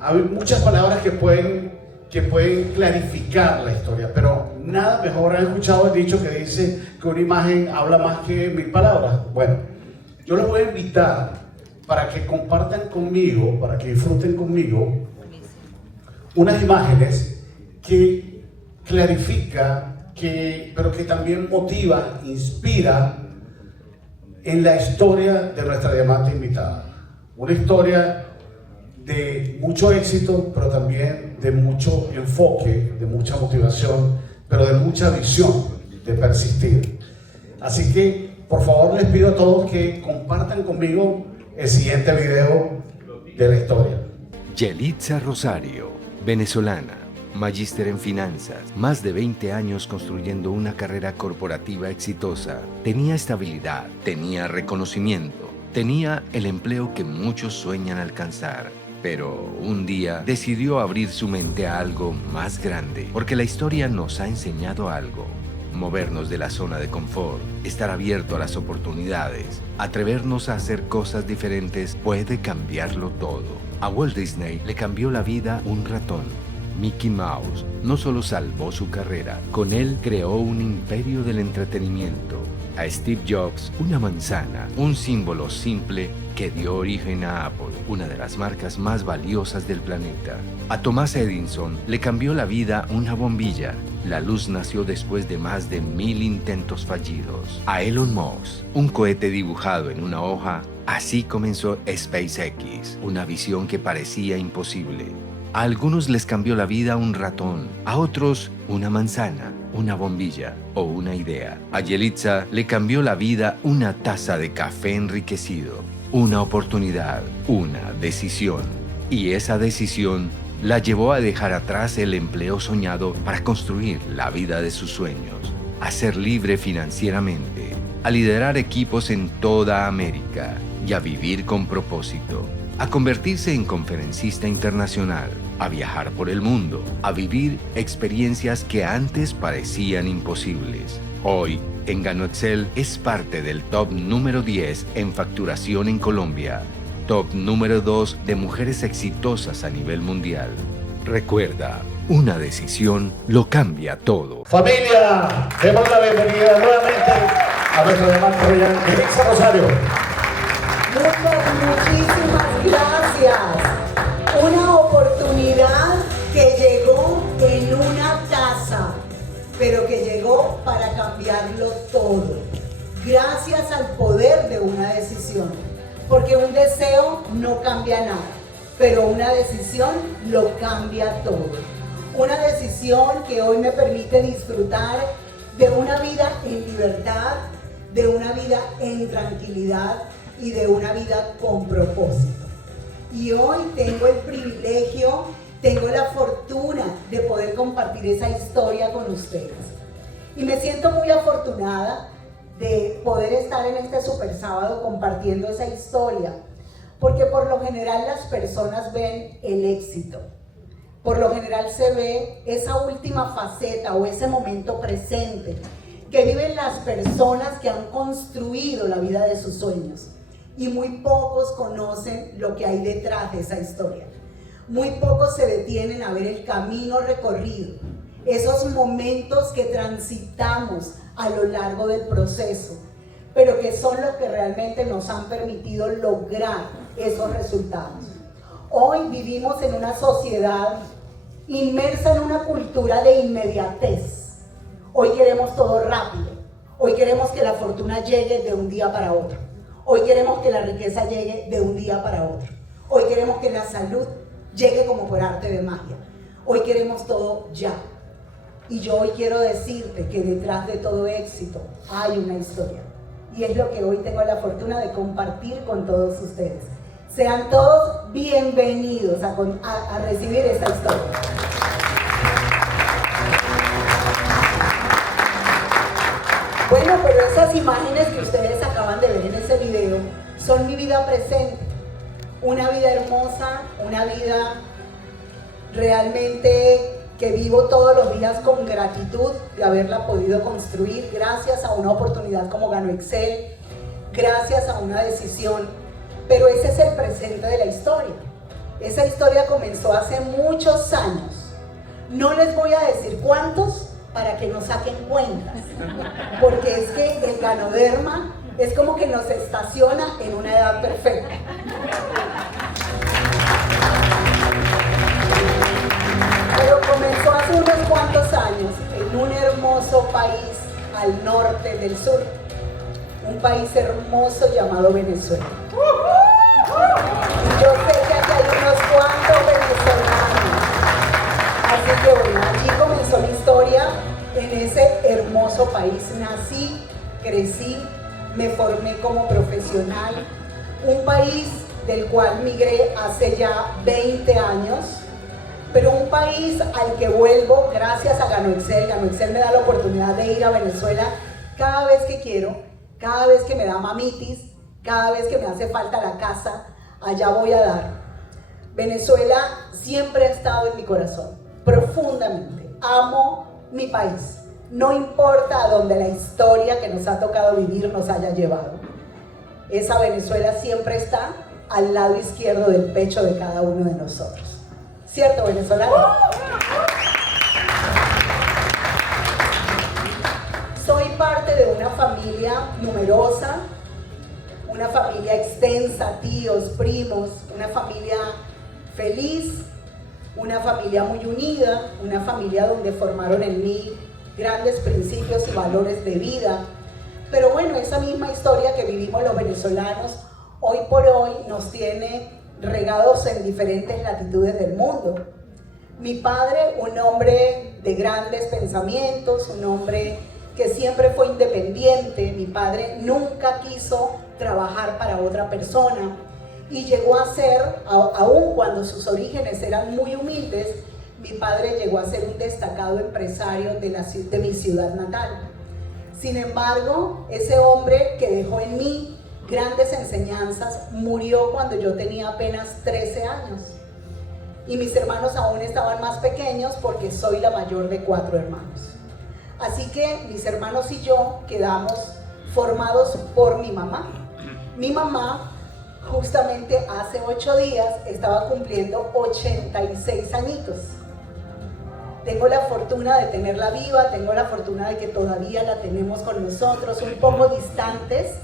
hay muchas palabras que pueden clarificar la historia, pero nada mejor. ¿Han escuchado el dicho que dice que una imagen habla más que 1000 palabras? Bueno, yo los voy a invitar para que compartan conmigo, para que disfruten conmigo unas imágenes que clarifica, pero que también motiva, inspira en la historia de nuestra diamante invitada. Una historia de mucho éxito, pero también de mucho enfoque, de mucha motivación, pero de mucha visión de persistir. Así que, por favor, les pido a todos que compartan conmigo el siguiente video de la historia. Yelitza Rosario, venezolana, magíster en finanzas, más de 20 años construyendo una carrera corporativa exitosa. Tenía estabilidad, tenía reconocimiento, tenía el empleo que muchos sueñan alcanzar. Pero un día decidió abrir su mente a algo más grande, porque la historia nos ha enseñado algo. Movernos de la zona de confort, estar abierto a las oportunidades, atrevernos a hacer cosas diferentes puede cambiarlo todo. A Walt Disney le cambió la vida un ratón. Mickey Mouse no solo salvó su carrera, con él creó un imperio del entretenimiento. A Steve Jobs, una manzana, un símbolo simple que dio origen a Apple, una de las marcas más valiosas del planeta. A Thomas Edison le cambió la vida una bombilla. La luz nació después de más de 1000 intentos fallidos. A Elon Musk, un cohete dibujado en una hoja. Así comenzó SpaceX, una visión que parecía imposible. A algunos les cambió la vida un ratón, a otros una manzana, una bombilla o una idea. A Yelitza le cambió la vida una taza de café enriquecido, una oportunidad, una decisión. Y esa decisión la llevó a dejar atrás el empleo soñado para construir la vida de sus sueños, a ser libre financieramente, a liderar equipos en toda América y a vivir con propósito. A convertirse en conferencista internacional, a viajar por el mundo, a vivir experiencias que antes parecían imposibles. Hoy, en GanoExcel es parte del top número 10 en facturación en Colombia, top número 2 de mujeres exitosas a nivel mundial. Recuerda, una decisión lo cambia todo. Familia, demos la bienvenida nuevamente a nuestra diamante brillante, Yelitza Rosario. Muchísimas gracias. Una oportunidad que llegó en una taza, pero que llegó para cambiarlo todo. Gracias al poder de una decisión. Porque un deseo no cambia nada, pero una decisión lo cambia todo. Una decisión que hoy me permite disfrutar de una vida en libertad, de una vida en tranquilidad y de una vida con propósito. Y hoy tengo el privilegio, tengo la fortuna de poder compartir esa historia con ustedes. Y me siento muy afortunada de poder estar en este super sábado compartiendo esa historia, porque por lo general las personas ven el éxito, por lo general se ve esa última faceta o ese momento presente que viven las personas que han construido la vida de sus sueños, y muy pocos conocen lo que hay detrás de esa historia. Muy pocos se detienen a ver el camino recorrido, esos momentos que transitamos a lo largo del proceso, pero que son los que realmente nos han permitido lograr esos resultados. Hoy vivimos en una sociedad inmersa en una cultura de inmediatez. Hoy queremos todo rápido, hoy queremos que la fortuna llegue de un día para otro, hoy queremos que la riqueza llegue de un día para otro, hoy queremos que la salud llegue como por arte de magia, hoy queremos todo ya. Y yo hoy quiero decirte que detrás de todo éxito hay una historia. Y es lo que hoy tengo la fortuna de compartir con todos ustedes. Sean todos bienvenidos a recibir esta historia. Bueno, pero esas imágenes que ustedes acaban de ver en ese video son mi vida presente. Una vida hermosa, una vida realmente que vivo todos los días con gratitud de haberla podido construir gracias a una oportunidad como GanoExcel, gracias a una decisión, pero ese es el presente de la historia. Esa historia comenzó hace muchos años. No les voy a decir cuántos para que no saquen cuentas, porque es que el Ganoderma es como que nos estaciona en una edad perfecta. Pero comenzó hace unos cuantos años en un hermoso país al norte del sur, un país hermoso llamado Venezuela. Y yo sé que aquí hay unos cuantos venezolanos. Así que bueno, allí comenzó mi historia en ese hermoso país. Nací, crecí, me formé como profesional. Un país del cual migré hace ya 20 años, pero un país al que vuelvo gracias a Ganoexcel. Ganoexcel me da la oportunidad de ir a Venezuela cada vez que quiero, cada vez que me da mamitis, cada vez que me hace falta la casa, allá voy a dar. Venezuela siempre ha estado en mi corazón, profundamente. Amo mi país, no importa a dónde la historia que nos ha tocado vivir nos haya llevado. Esa Venezuela siempre está al lado izquierdo del pecho de cada uno de nosotros. ¿Cierto, venezolano? Soy parte de una familia numerosa, una familia extensa, tíos, primos, una familia feliz, una familia muy unida, una familia donde formaron en mí grandes principios y valores de vida. Pero bueno, esa misma historia que vivimos los venezolanos, hoy por hoy nos tiene regados en diferentes latitudes del mundo. Mi padre, un hombre de grandes pensamientos, un hombre que siempre fue independiente. Mi padre nunca quiso trabajar para otra persona y llegó a ser, aun cuando sus orígenes eran muy humildes, mi padre llegó a ser un destacado empresario de mi ciudad natal. Sin embargo, ese hombre que dejó en mí grandes enseñanzas murió cuando yo tenía apenas 13 años. Y mis hermanos aún estaban más pequeños porque soy la mayor de 4 hermanos. Así que mis hermanos y yo quedamos formados por mi mamá. Mi mamá justamente hace 8 días estaba cumpliendo 86 añitos. Tengo la fortuna de tenerla viva, tengo la fortuna de que todavía la tenemos con nosotros, un poco distantes,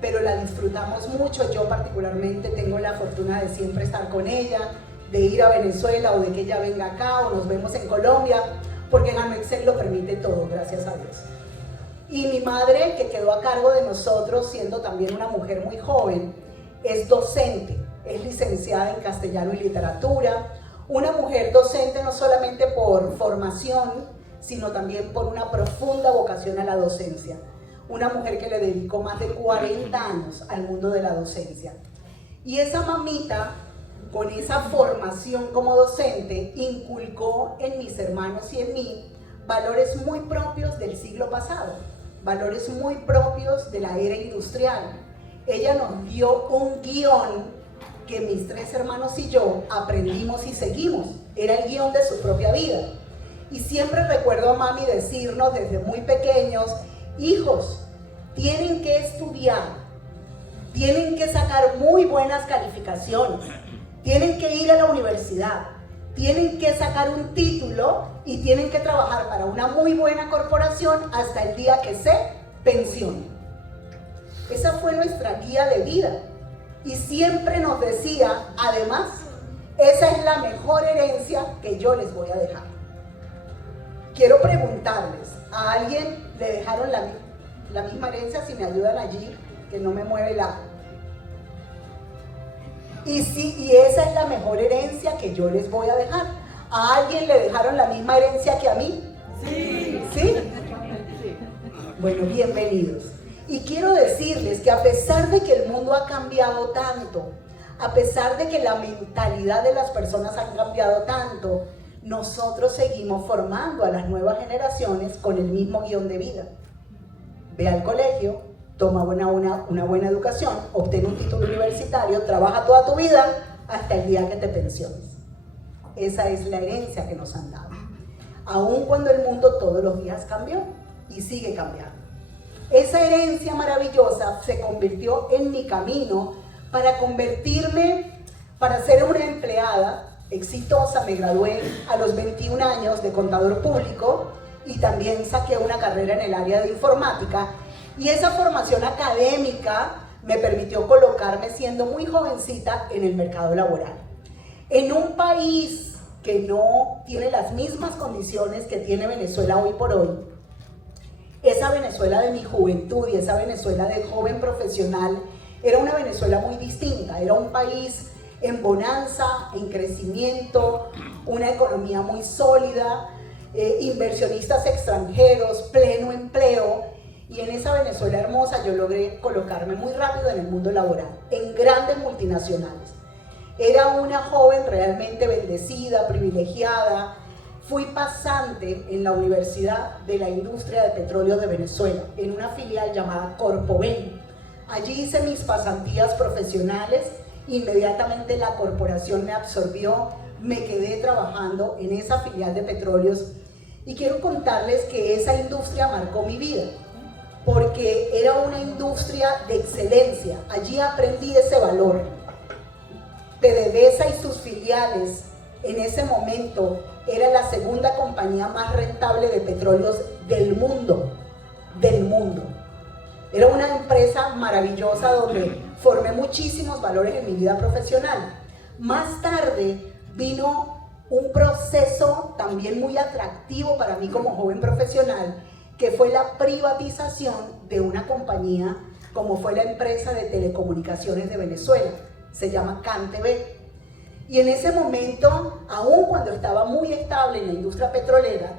pero la disfrutamos mucho. Yo particularmente tengo la fortuna de siempre estar con ella, de ir a Venezuela o de que ella venga acá o nos vemos en Colombia, porque Ganoexcel lo permite todo, gracias a Dios. Y mi madre, que quedó a cargo de nosotros, siendo también una mujer muy joven, es docente, es licenciada en castellano y literatura, una mujer docente no solamente por formación, sino también por una profunda vocación a la docencia. Una mujer que le dedicó más de 40 años al mundo de la docencia. Y esa mamita, con esa formación como docente, inculcó en mis hermanos y en mí valores muy propios del siglo pasado, valores muy propios de la era industrial. Ella nos dio un guión que mis 3 hermanos y yo aprendimos y seguimos. Era el guión de su propia vida. Y siempre recuerdo a mami decirnos desde muy pequeños: hijos, tienen que estudiar, tienen que sacar muy buenas calificaciones, tienen que ir a la universidad, tienen que sacar un título y tienen que trabajar para una muy buena corporación hasta el día que se pensionen. Esa fue nuestra guía de vida. Y siempre nos decía, además, esa es la mejor herencia que yo les voy a dejar. Quiero preguntarles, ¿a alguien le dejaron la misma herencia? Si me ayudan allí, que no me mueve la... Y esa es la mejor herencia que yo les voy a dejar. ¿A alguien le dejaron la misma herencia que a mí? Sí. ¿Sí? Bueno, bienvenidos. Y quiero decirles que a pesar de que el mundo ha cambiado tanto, a pesar de que la mentalidad de las personas ha cambiado tanto, nosotros seguimos formando a las nuevas generaciones con el mismo guión de vida. Ve al colegio, toma una buena educación, obtén un título universitario, trabaja toda tu vida hasta el día que te pensiones. Esa es la herencia que nos han dado. Aun cuando el mundo todos los días cambió y sigue cambiando. Esa herencia maravillosa se convirtió en mi camino para convertirme Para ser una empleada exitosa me gradué a los 21 años de contador público y también saqué una carrera en el área de informática, y esa formación académica me permitió colocarme siendo muy jovencita en el mercado laboral. En un país que no tiene las mismas condiciones que tiene Venezuela hoy por hoy, esa Venezuela de mi juventud y esa Venezuela de joven profesional era una Venezuela muy distinta. Era un país en bonanza, en crecimiento, una economía muy sólida, inversionistas extranjeros, pleno empleo, y en esa Venezuela hermosa yo logré colocarme muy rápido en el mundo laboral, en grandes multinacionales. Era una joven realmente bendecida, privilegiada. Fui pasante en la Universidad de la Industria de Petróleo de Venezuela, en una filial llamada Corpoven. Allí hice mis pasantías profesionales, inmediatamente la corporación me absorbió, me quedé trabajando en esa filial de petróleos, y quiero contarles que esa industria marcó mi vida, porque era una industria de excelencia. Allí aprendí ese valor. PDVSA y sus filiales en ese momento era la segunda compañía más rentable de petróleos del mundo, Era una empresa maravillosa donde formé muchísimos valores en mi vida profesional. Más tarde vino un proceso también muy atractivo para mí como joven profesional, que fue la privatización de una compañía como fue la empresa de telecomunicaciones de Venezuela, se llama CanTV. Y en ese momento, aun cuando estaba muy estable en la industria petrolera,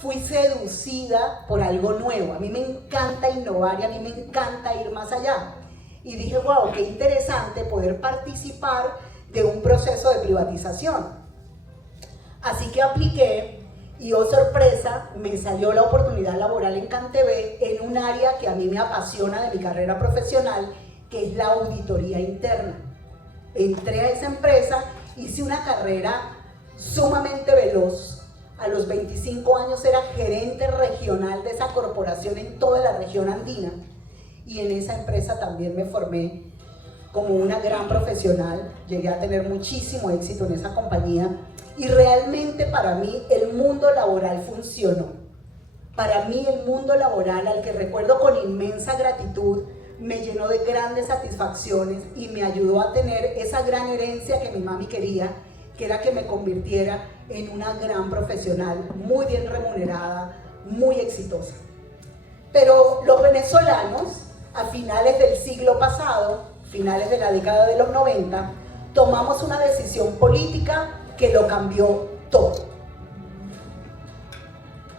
fui seducida por algo nuevo. A mí me encanta innovar y a mí me encanta ir más allá. Y dije, wow, qué interesante poder participar de un proceso de privatización. Así que apliqué y, oh sorpresa, me salió la oportunidad laboral en CanTV en un área que a mí me apasiona de mi carrera profesional, que es la auditoría interna. Entré a esa empresa, hice una carrera sumamente veloz. A los 25 años era gerente regional de esa corporación en toda la región andina, y en esa empresa también me formé como una gran profesional. Llegué a tener muchísimo éxito en esa compañía y realmente para mí el mundo laboral funcionó. Para mí el mundo laboral, al que recuerdo con inmensa gratitud, me llenó de grandes satisfacciones y me ayudó a tener esa gran herencia que mi mami quería, que era que me convirtiera en una gran profesional, muy bien remunerada, muy exitosa. Pero los venezolanos, a finales del siglo pasado, finales de la década de los 90, tomamos una decisión política que lo cambió todo.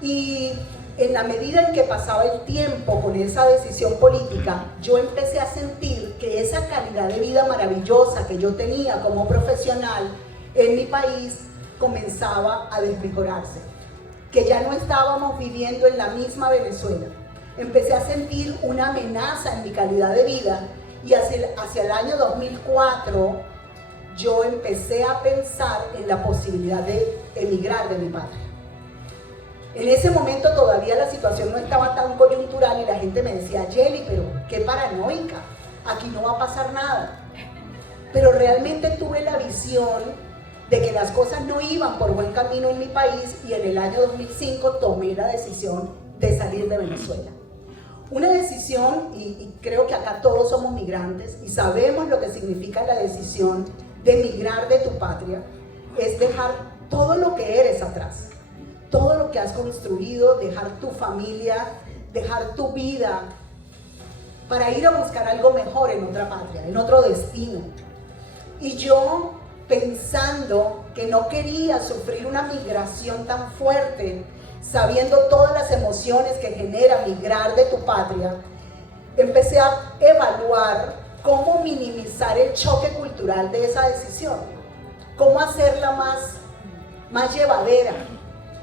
Y en la medida en que pasaba el tiempo con esa decisión política, yo empecé a sentir que esa calidad de vida maravillosa que yo tenía como profesional en mi país comenzaba a desmejorarse, que ya no estábamos viviendo en la misma Venezuela. Empecé a sentir una amenaza en mi calidad de vida, y hacia el año 2004 yo empecé a pensar en la posibilidad de emigrar de mi patria. En ese momento todavía la situación no estaba tan coyuntural y la gente me decía, Yeli, pero qué paranoica, aquí no va a pasar nada. Pero realmente tuve la visión de que las cosas no iban por buen camino en mi país, y en el año 2005 tomé la decisión de salir de Venezuela. Una decisión, y creo que acá todos somos migrantes y sabemos lo que significa la decisión de emigrar de tu patria, es dejar todo lo que eres atrás, todo lo que has construido, dejar tu familia, dejar tu vida, para ir a buscar algo mejor en otra patria, en otro destino. Y yo, pensando que no quería sufrir una migración tan fuerte, sabiendo todas las emociones que genera migrar de tu patria, empecé a evaluar cómo minimizar el choque cultural de esa decisión, cómo hacerla más llevadera,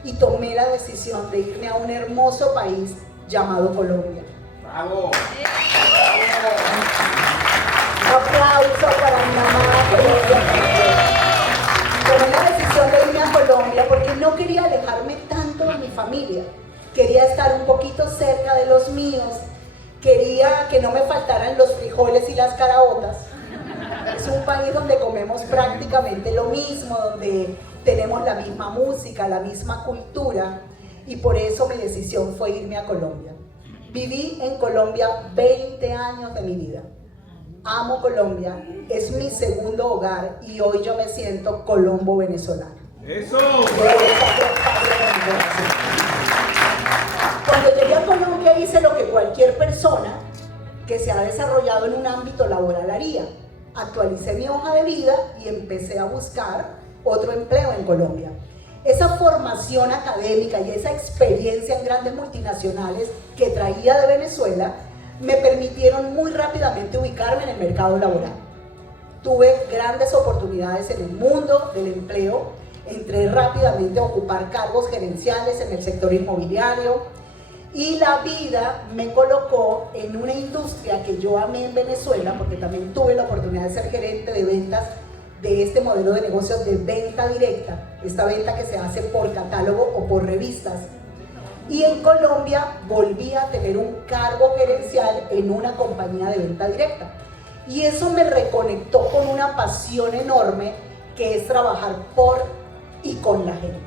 y tomé la decisión de irme a un hermoso país llamado Colombia. ¡Bravo! Un aplauso para mi mamá Colombia. Tomé la decisión de irme a Colombia porque no quería alejarme tanto de mi familia. Quería estar un poquito cerca de los míos. Quería que no me faltaran los frijoles y las caraotas. Es un país donde comemos prácticamente lo mismo, donde tenemos la misma música, la misma cultura, y por eso mi decisión fue irme a Colombia. Viví en Colombia 20 años de mi vida. Amo Colombia, es mi segundo hogar y hoy yo me siento colombo venezolano. ¡Eso! Cuando llegué a Colombia hice lo que cualquier persona que se ha desarrollado en un ámbito laboral haría. Actualicé mi hoja de vida y empecé a buscar otro empleo en Colombia. Esa formación académica y esa experiencia en grandes multinacionales que traía de Venezuela me permitieron muy rápidamente ubicarme en el mercado laboral. Tuve grandes oportunidades en el mundo del empleo, entré rápidamente a ocupar cargos gerenciales en el sector inmobiliario y la vida me colocó en una industria que yo amé en Venezuela, porque también tuve la oportunidad de ser gerente de ventas de este modelo de negocios de venta directa, esta venta que se hace por catálogo o por revistas. Y en Colombia volví a tener un cargo gerencial en una compañía de venta directa. Y eso me reconectó con una pasión enorme que es trabajar por y con la gente.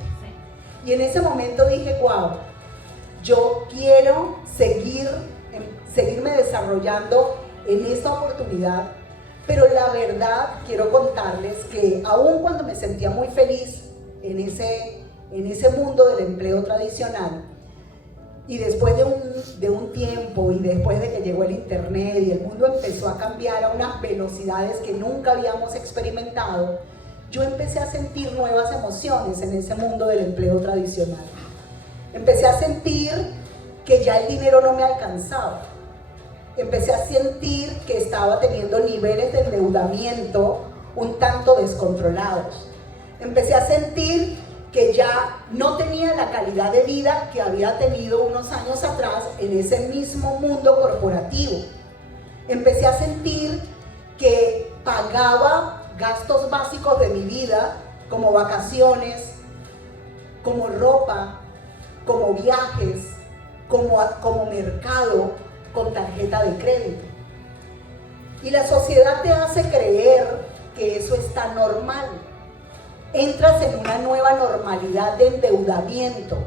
Y en ese momento dije, wow, yo quiero seguirme desarrollando en esta oportunidad. Pero la verdad, quiero contarles que aun cuando me sentía muy feliz en ese mundo del empleo tradicional, y después de un tiempo y después de que llegó el internet y el mundo empezó a cambiar a unas velocidades que nunca habíamos experimentado, yo empecé a sentir nuevas emociones en ese mundo del empleo tradicional. Empecé a sentir que ya el dinero no me alcanzaba. Empecé a sentir que estaba teniendo niveles de endeudamiento un tanto descontrolados. Empecé a sentir que ya no tenía la calidad de vida que había tenido unos años atrás en ese mismo mundo corporativo. Empecé a sentir que pagaba gastos básicos de mi vida, como vacaciones, como ropa, como viajes, como mercado, con tarjeta de crédito. Y la sociedad te hace creer que eso está normal. Entras en una nueva normalidad de endeudamiento,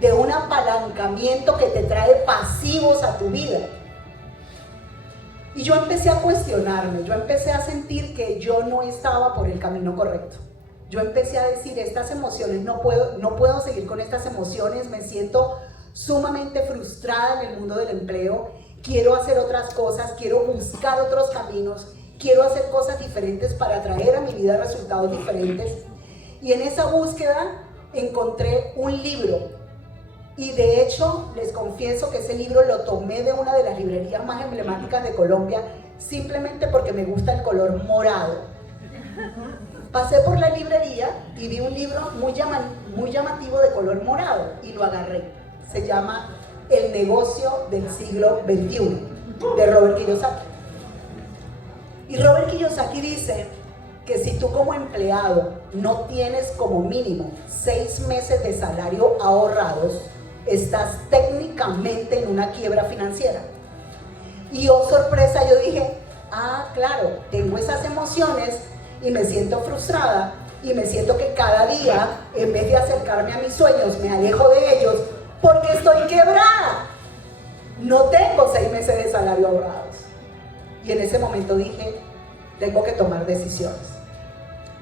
de un apalancamiento que te trae pasivos a tu vida. Y yo empecé a cuestionarme, yo empecé a sentir que yo no estaba por el camino correcto. Yo empecé a decir, estas emociones, no puedo seguir con estas emociones, me siento sumamente frustrada en el mundo del empleo. Quiero hacer otras cosas, quiero buscar otros caminos, quiero hacer cosas diferentes para traer a mi vida resultados diferentes. Y en esa búsqueda encontré un libro. Y de hecho, les confieso que ese libro lo tomé de una de las librerías más emblemáticas de Colombia, simplemente porque me gusta el color morado. Pasé por la librería y vi un libro muy llamativo de color morado y lo agarré. Se llama El negocio del siglo XXI, de Robert Kiyosaki. Y Robert Kiyosaki dice que si tú como empleado no tienes como mínimo 6 meses de salario ahorrados, estás técnicamente en una quiebra financiera. Y oh sorpresa, yo dije, claro, tengo esas emociones y me siento frustrada y me siento que cada día, en vez de acercarme a mis sueños, me alejo de ellos porque estoy quebrada. No tengo 6 meses de salario ahorrados. Y en ese momento dije, tengo que tomar decisiones.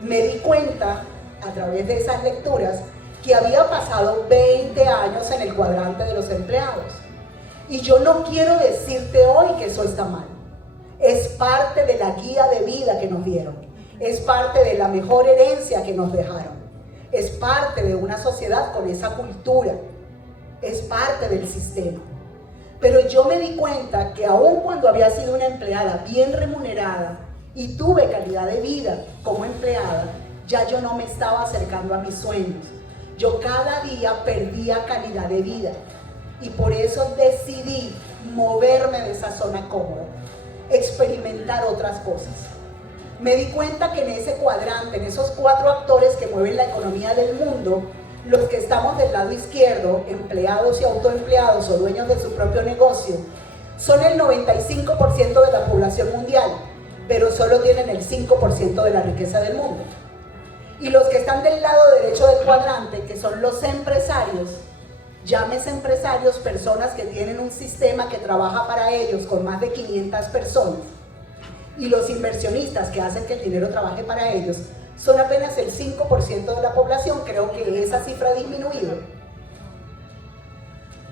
Me di cuenta, a través de esas lecturas, que había pasado 20 años en el cuadrante de los empleados. Y yo no quiero decirte hoy que eso está mal. Es parte de la guía de vida que nos dieron. Es parte de la mejor herencia que nos dejaron. Es parte de una sociedad con esa cultura. Es parte del sistema. Pero yo me di cuenta que aun cuando había sido una empleada bien remunerada y tuve calidad de vida como empleada, ya yo no me estaba acercando a mis sueños. Yo cada día perdía calidad de vida y por eso decidí moverme de esa zona cómoda, experimentar otras cosas. Me di cuenta que en ese cuadrante, en esos 4 actores que mueven la economía del mundo, los que estamos del lado izquierdo, empleados y autoempleados o dueños de su propio negocio, son el 95% de la población mundial, pero solo tienen el 5% de la riqueza del mundo. Y los que están del lado derecho del cuadrante, que son los empresarios, llámese empresarios, personas que tienen un sistema que trabaja para ellos con más de 500 personas, y los inversionistas que hacen que el dinero trabaje para ellos, son apenas el 5% de la población. Creo que esa cifra ha disminuido,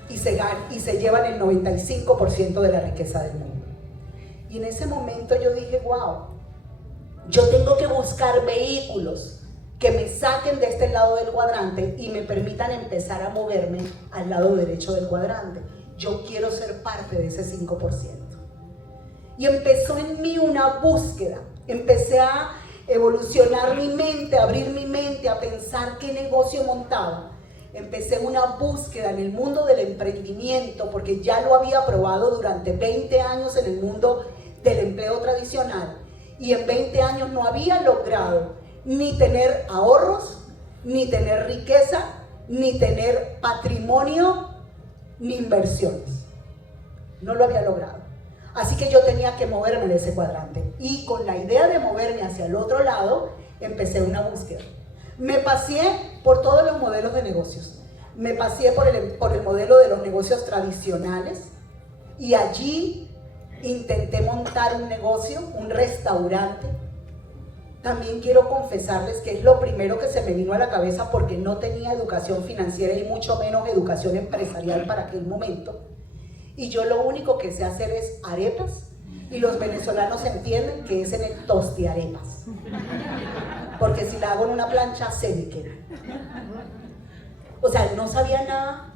y se llevan el 95% de la riqueza del mundo. Y en ese momento yo dije, wow, yo tengo que buscar vehículos que me saquen de este lado del cuadrante y me permitan empezar a moverme al lado derecho del cuadrante. Yo quiero ser parte de ese 5%. Y empezó en mí una búsqueda. Empecé a evolucionar mi mente, a abrir mi mente, a pensar qué negocio montaba. Empecé una búsqueda en el mundo del emprendimiento, porque ya lo había probado durante 20 años en el mundo del empleo tradicional. Y en 20 años no había logrado ni tener ahorros, ni tener riqueza, ni tener patrimonio, ni inversiones. No lo había logrado. Así que yo tenía que moverme de ese cuadrante. Y con la idea de moverme hacia el otro lado, empecé una búsqueda. Me paseé por todos los modelos de negocios. Me paseé por el modelo de los negocios tradicionales. Y allí intenté montar un negocio, un restaurante. También quiero confesarles que es lo primero que se me vino a la cabeza, porque no tenía educación financiera y mucho menos educación empresarial para aquel momento. Y yo lo único que sé hacer es arepas, y los venezolanos entienden que es en el tostiarepas, porque si la hago en una plancha se me queda. O sea, no sabía nada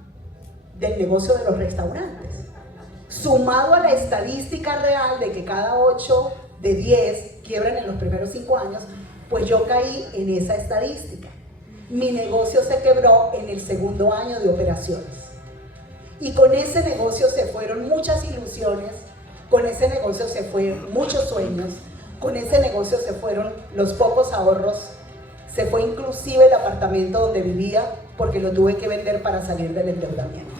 del negocio de los restaurantes. Sumado a la estadística real de que cada 8 de 10 quiebran en los primeros 5 años, pues yo caí en esa estadística. Mi negocio se quebró en el segundo año de operaciones. Y con ese negocio se fueron muchas ilusiones, con ese negocio se fueron muchos sueños, con ese negocio se fueron los pocos ahorros, se fue inclusive el apartamento donde vivía, porque lo tuve que vender para salir del endeudamiento.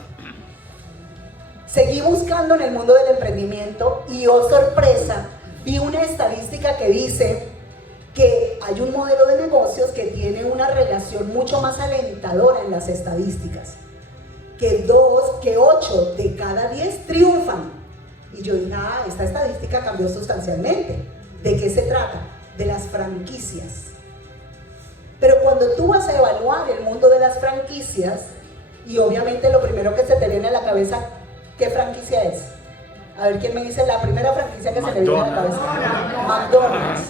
Seguí buscando en el mundo del emprendimiento y, oh sorpresa, vi una estadística que dice que hay un modelo de negocios que tiene una relación mucho más alentadora en las estadísticas. Que 8 de cada 10 triunfan. Y yo dije, esta estadística cambió sustancialmente. ¿De qué se trata? De las franquicias. Pero cuando tú vas a evaluar el mundo de las franquicias, y obviamente lo primero que se te viene a la cabeza, ¿qué franquicia es? A ver, ¿quién me dice la primera franquicia que se le viene a la cabeza? McDonald's.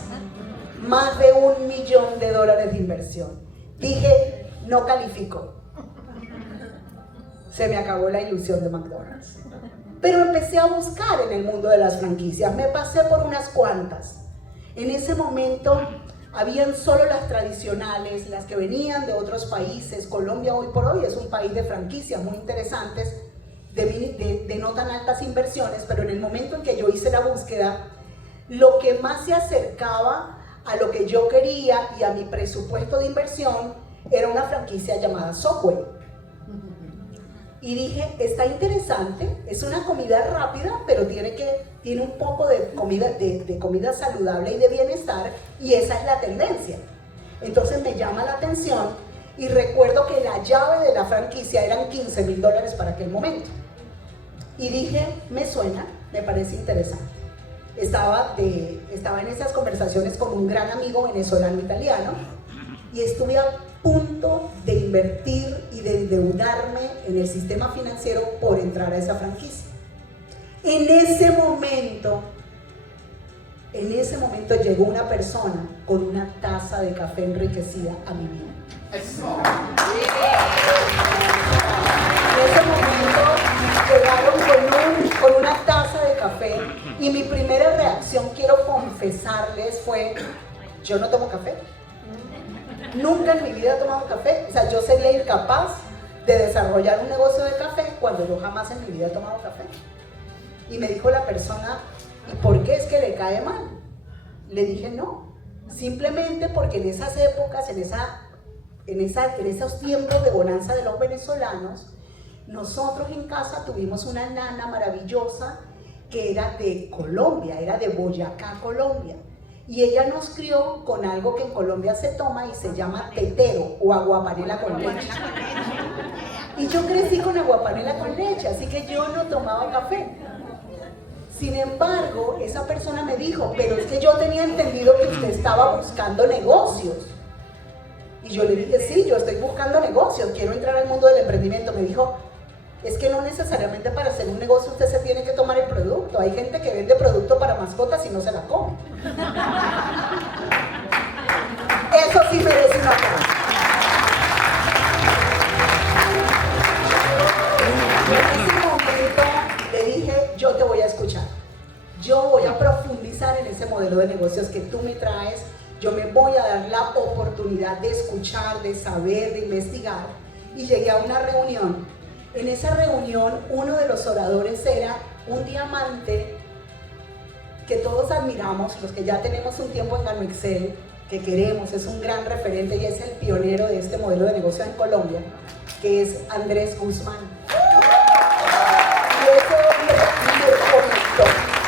Más de $1 millón de inversión. Dije, no calificó. Se me acabó la ilusión de McDonald's. Pero empecé a buscar en el mundo de las franquicias. Me pasé por unas cuantas. En ese momento habían solo las tradicionales, las que venían de otros países. Colombia hoy por hoy es un país de franquicias muy interesantes, de no tan altas inversiones, pero en el momento en que yo hice la búsqueda, lo que más se acercaba a lo que yo quería y a mi presupuesto de inversión era una franquicia llamada Subway. Y dije, está interesante, es una comida rápida, pero tiene un poco de comida saludable y de bienestar, y esa es la tendencia. Entonces me llama la atención, y recuerdo que la llave de la franquicia eran $15,000 para aquel momento. Y dije, me suena, me parece interesante. Estaba en esas conversaciones con un gran amigo venezolano-italiano, y estuve a punto de invertir y de endeudarme en el sistema financiero por entrar a esa franquicia. En ese momento llegó una persona con una taza de café enriquecida a mi vida. En ese momento llegaron con una taza de café, y mi primera reacción, quiero confesarles, fue: yo no tomo café. Nunca en mi vida he tomado café. O sea, yo sería incapaz de desarrollar un negocio de café cuando yo jamás en mi vida he tomado café. Y me dijo la persona, ¿y por qué es que le cae mal? Le dije, no, simplemente porque en esas épocas, en esos tiempos de bonanza de los venezolanos, nosotros en casa tuvimos una nana maravillosa que era de Colombia, era de Boyacá, Colombia. Y ella nos crió con algo que en Colombia se toma y se llama tetero o aguapanela con leche. Y yo crecí con aguapanela con leche, así que yo no tomaba café. Sin embargo, esa persona me dijo, pero es que yo tenía entendido que usted estaba buscando negocios. Y yo le dije, sí, yo estoy buscando negocios, quiero entrar al mundo del emprendimiento. Me dijo, es que no necesariamente para hacer un negocio usted se tiene que tomar el producto. Hay gente que vende producto para mascotas y no se la come. Eso sí merece una aplauso. En ese momento le dije, yo te voy a escuchar. Yo voy a profundizar en ese modelo de negocios que tú me traes. Yo me voy a dar la oportunidad de escuchar, de saber, de investigar. Y llegué a una reunión. En esa reunión, uno de los oradores era un diamante que todos admiramos, los que ya tenemos un tiempo en GanoExcel, que queremos, es un gran referente y es el pionero de este modelo de negocio en Colombia, que es Andrés Guzmán. Y ese hombre me conectó.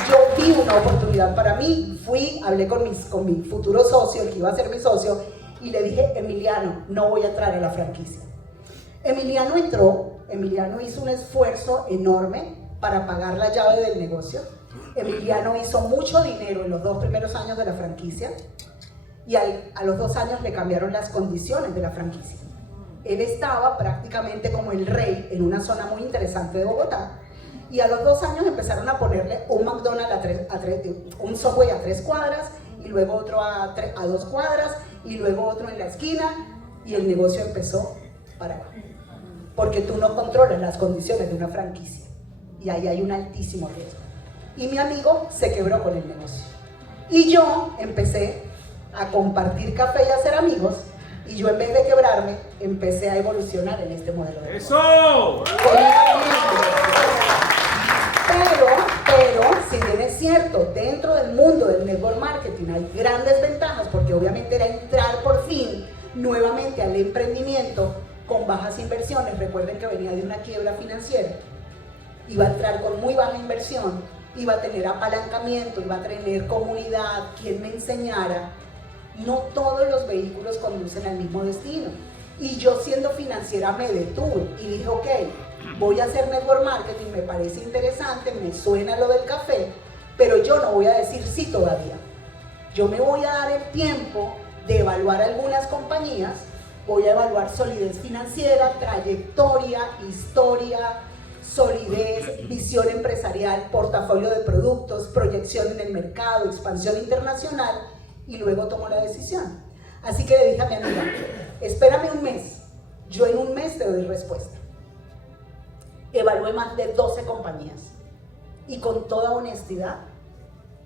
Yo vi una oportunidad para mí, fui, hablé con mi futuro socio, el que iba a ser mi socio, y le dije, Emiliano, no voy a entrar en la franquicia. Emiliano entró, Emiliano hizo un esfuerzo enorme para pagar la llave del negocio. Emiliano hizo mucho dinero en los 2 primeros años de la franquicia y a los 2 años le cambiaron las condiciones de la franquicia. Él estaba prácticamente como el rey en una zona muy interesante de Bogotá y a los 2 años empezaron a ponerle un McDonald's un Subway a 3 cuadras y luego otro a 2 cuadras y luego otro en la esquina y el negocio empezó para abajo. Porque tú no controlas las condiciones de una franquicia y ahí hay un altísimo riesgo. Y mi amigo se quebró con el negocio. Y yo empecé a compartir café y a ser amigos y yo en vez de quebrarme, empecé a evolucionar en este modelo de negocio. ¡Eso! Pero, si bien es cierto, dentro del mundo del network marketing hay grandes ventajas porque obviamente era entrar por fin nuevamente al emprendimiento con bajas inversiones. Recuerden que venía de una quiebra financiera, iba a entrar con muy baja inversión, iba a tener apalancamiento, iba a tener comunidad, quien me enseñara. No todos los vehículos conducen al mismo destino y yo siendo financiera me detuve y dije, ok, voy a hacer network marketing, me parece interesante, me suena lo del café, pero yo no voy a decir sí todavía. Yo me voy a dar el tiempo de evaluar algunas compañías. Voy a evaluar solidez financiera, trayectoria, historia, solidez, visión empresarial, portafolio de productos, proyección en el mercado, expansión internacional y luego tomo la decisión. Así que le dije a mi amiga, espérame un mes, yo en un mes te doy respuesta. Evalué más de 12 compañías y con toda honestidad,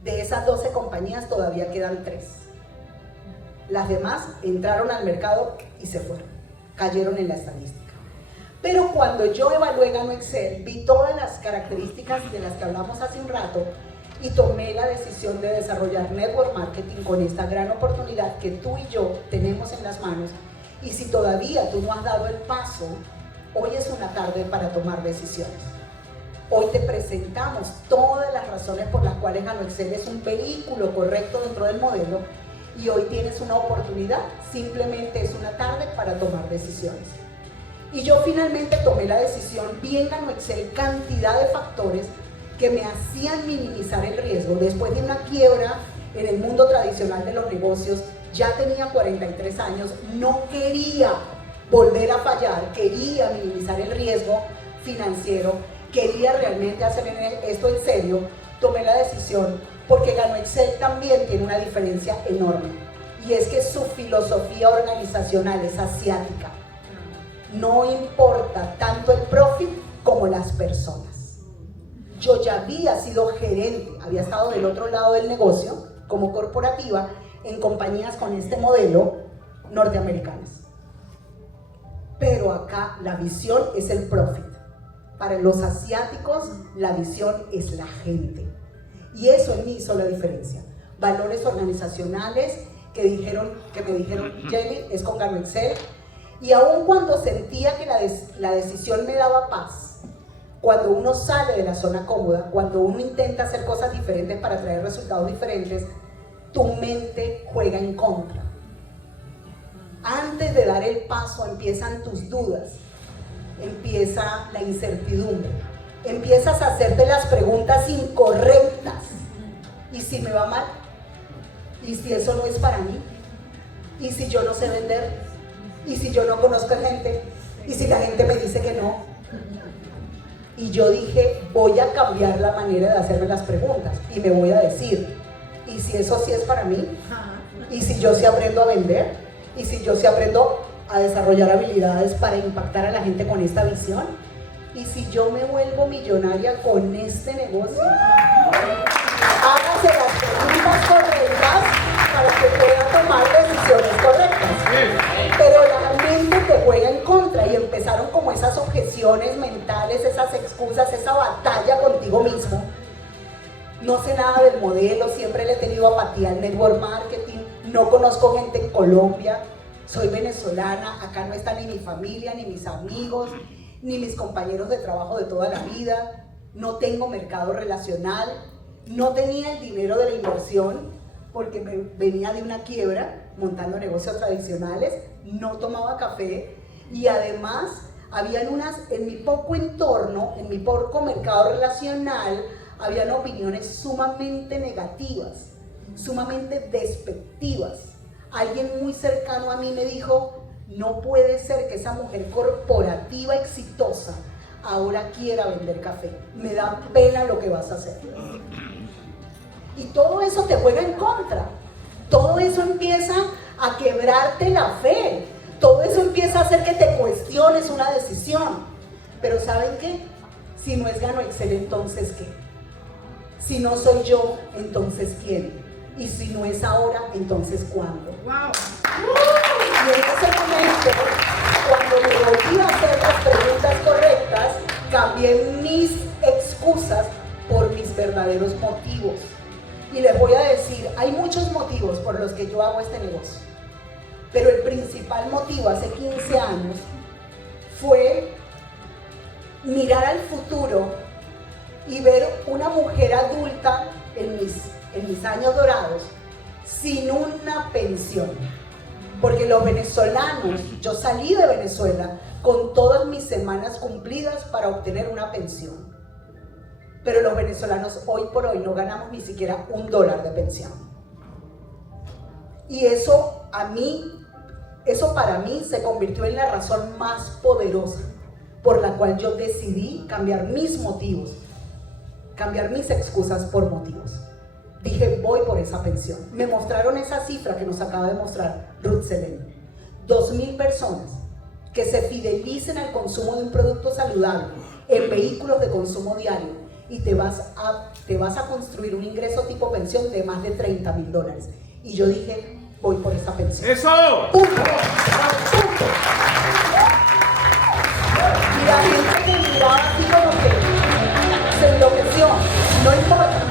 de esas 12 compañías todavía quedan 3. Las demás entraron al mercado y se fueron, cayeron en la estadística. Pero cuando yo evalué GanoExcel, vi todas las características de las que hablamos hace un rato y tomé la decisión de desarrollar network marketing con esta gran oportunidad que tú y yo tenemos en las manos. Y si todavía tú no has dado el paso, hoy es una tarde para tomar decisiones. Hoy te presentamos todas las razones por las cuales GanoExcel es un vehículo correcto dentro del modelo. Y hoy tienes una oportunidad, simplemente es una tarde para tomar decisiones. Y yo finalmente tomé la decisión, vi en GanoExcel cantidad de factores que me hacían minimizar el riesgo. Después de una quiebra en el mundo tradicional de los negocios, ya tenía 43 años, no quería volver a fallar, quería minimizar el riesgo financiero, quería realmente hacer esto en serio. Tomé la decisión porque GanoExcel también tiene una diferencia enorme y es que su filosofía organizacional es asiática. No importa tanto el profit como las personas. Yo ya había sido gerente, había estado del otro lado del negocio como corporativa en compañías con este modelo norteamericanas. Pero acá la visión es el profit. Para los asiáticos la visión es la gente. Y eso en mí hizo la diferencia. Valores organizacionales que me dijeron, Jenny, es con GanoExcel. Y aun cuando sentía que la decisión me daba paz, cuando uno sale de la zona cómoda, cuando uno intenta hacer cosas diferentes para traer resultados diferentes, tu mente juega en contra. Antes de dar el paso empiezan tus dudas, empieza la incertidumbre, empiezas a hacerte las preguntas incorrectas. ¿Y si me va mal? ¿Y si eso no es para mí? ¿Y si yo no sé vender? ¿Y si yo no conozco gente? ¿Y si la gente me dice que no? Y yo dije, voy a cambiar la manera de hacerme las preguntas y me voy a decir, ¿y si eso sí es para mí? ¿Y si yo sí aprendo a vender? ¿Y si yo sí aprendo a desarrollar habilidades para impactar a la gente con esta visión? ¿Y si yo me vuelvo millonaria con este negocio? Hágase las preguntas correctas para que pueda tomar decisiones correctas. Pero la mente te juega en contra y empezaron como esas objeciones mentales, esas excusas, esa batalla contigo mismo. No sé nada del modelo, siempre le he tenido apatía al network marketing, no conozco gente en Colombia, soy venezolana, acá no está ni mi familia, ni mis amigos, ni mis compañeros de trabajo de toda la vida, no tengo mercado relacional, no tenía el dinero de la inversión porque venía de una quiebra montando negocios tradicionales, no tomaba café y además habían en mi poco entorno, en mi poco mercado relacional, habían opiniones sumamente negativas, sumamente despectivas. Alguien muy cercano a mí me dijo, no puede ser que esa mujer corporativa exitosa ahora quiera vender café. Me da pena lo que vas a hacer. Y todo eso te juega en contra. Todo eso empieza a quebrarte la fe. Todo eso empieza a hacer que te cuestiones una decisión. Pero ¿saben qué? Si no es Gano Excel, entonces ¿qué? Si no soy yo, entonces ¿quién? Y si no es ahora, entonces ¿cuándo? ¡Wow! Y en ese momento, cuando me volví a hacer las preguntas correctas, cambié mis excusas por mis verdaderos motivos. Y les voy a decir, hay muchos motivos por los que yo hago este negocio. Pero el principal motivo hace 15 años fue mirar al futuro y ver una mujer adulta en mis años dorados sin una pensión. Porque los venezolanos, yo salí de Venezuela con todas mis semanas cumplidas para obtener una pensión. Pero los venezolanos hoy por hoy no ganamos ni siquiera $1 de pensión. Y eso para mí se convirtió en la razón más poderosa por la cual yo decidí cambiar mis motivos, cambiar mis excusas por motivos. Dije, voy por esa pensión. Me mostraron esa cifra que nos acaba de mostrar Ruth Selene. 2.000 personas que se fidelicen al consumo de un producto saludable en vehículos de consumo diario y te vas a construir un ingreso tipo pensión de más de $30,000. Y yo dije, voy por esa pensión. ¡Eso! ¡Punto! ¡Punto! Y la gente me miraba así como que se enloqueció. No importa.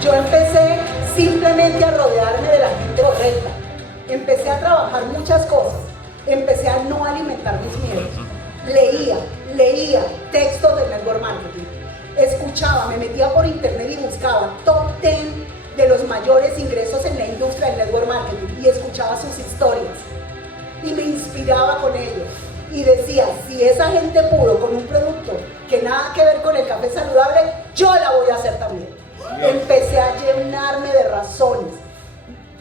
Yo empecé simplemente a rodearme de la gente correcta. Empecé a trabajar muchas cosas. Empecé a no alimentar mis miedos. Leía textos de network marketing. Escuchaba, me metía por internet y buscaba top 10 de los mayores ingresos en la industria del network marketing y escuchaba sus historias y me inspiraba con ellos y decía, si esa gente pudo con un producto que nada que ver con el café saludable, yo la voy a hacer también. Empecé a llenarme de razones,